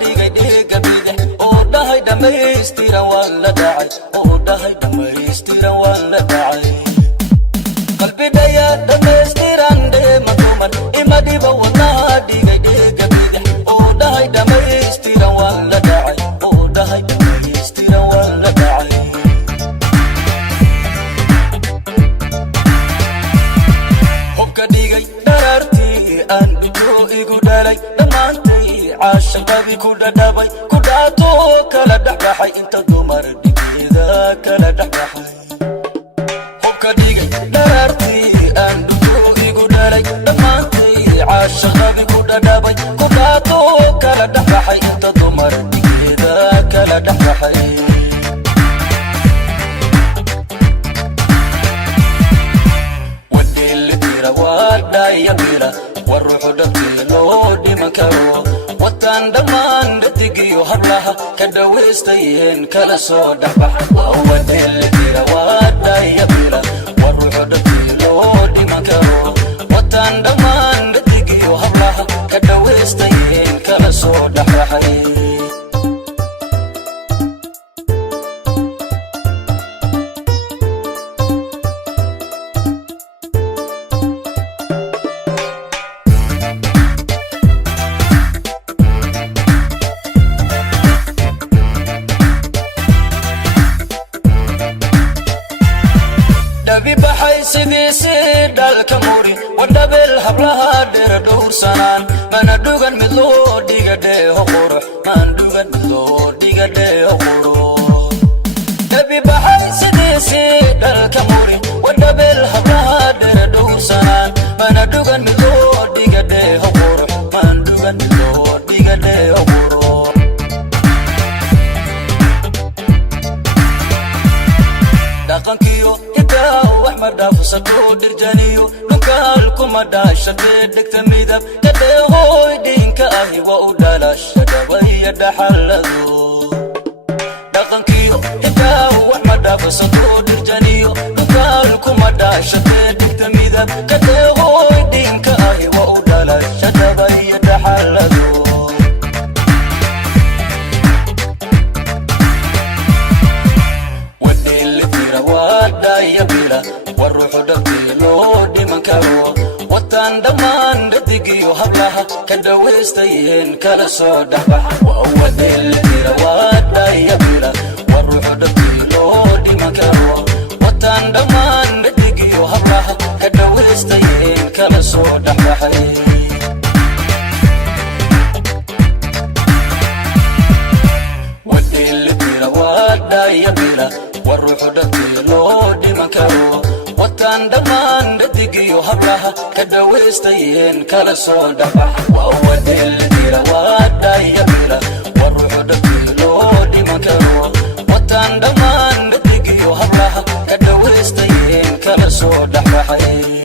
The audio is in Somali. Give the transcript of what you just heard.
diga diga bidix oo dhahay dhamaystiran wala dhacay oo dhahay dhamaystiran wala dhacay qalbi dhaya dhamaystiran ma tuman imadiba wala diga diga bidix oo dhahay dhamaystiran wala dhacay oo dhahay dhamaystiran wala dhacay hubka dhigay darartii aan dhito igu dhalay dhamaantay caashaqadii ku dhadhabay ku dhaato kala dhexbaxay inta dumar dhigida kala dhexbaxay hubka dhigay darartii aan dhito igu dhalay dhamaantay caashaqadii ku dhadhabay ku dhaato kala dhexbaxay inta dumar dhigida kala dhexbaxay wadaya bila waruuxu dhabtii loo dhiman karo wataan dhammaan dhadigiyo hablaha ka dhawaystayeen kala soo dhexbax wadeelbila wadaya bila waruuxu dhabtii loo dhiman karo wataan dhammaan dhadigiyo hablaha ka dhawaystayeen kala soo dhexbaxay بحي سيدي سيد الكموري ودبل حبلها دير دور سنان من دوغن ملو ديغا دي هقور من دوغن ملو ديغا دي هقور دبي بحي سيدي سيد الكموري ودبل حبلها دير دور سنان من دوغن ملو ديغا دي هقور من دوغن ملو ديغا دي هقور دقنكيو أحمد أفسدو درجانيو نكالكم أداشة دكت ميدب تدهوي دينك أهي وأدالا شدوية دحلدو دقنكيو إتاو أحمد أفسدو درجانيو نكالكم أداشة دكت ميدب تدهوي دينك أهي وأدالا شدوية دحلدو ودي اللي في روادا يبيلا والروح دبي لو ديما كارو وطان دمان ددقيو حبلها كدويستين كلا سو دحبح وهو دي اللي روادا يبيلا والروح دبي لو ديما كارو وطان دمان ددقيو حبلها كدويستين كلا سو دحبح ودي اللي روادا يبيلا والروح دبي لو ديما كارو وطان دمان ددقيو حبلها كدويستين كلا سو دحبح وهو دي اللي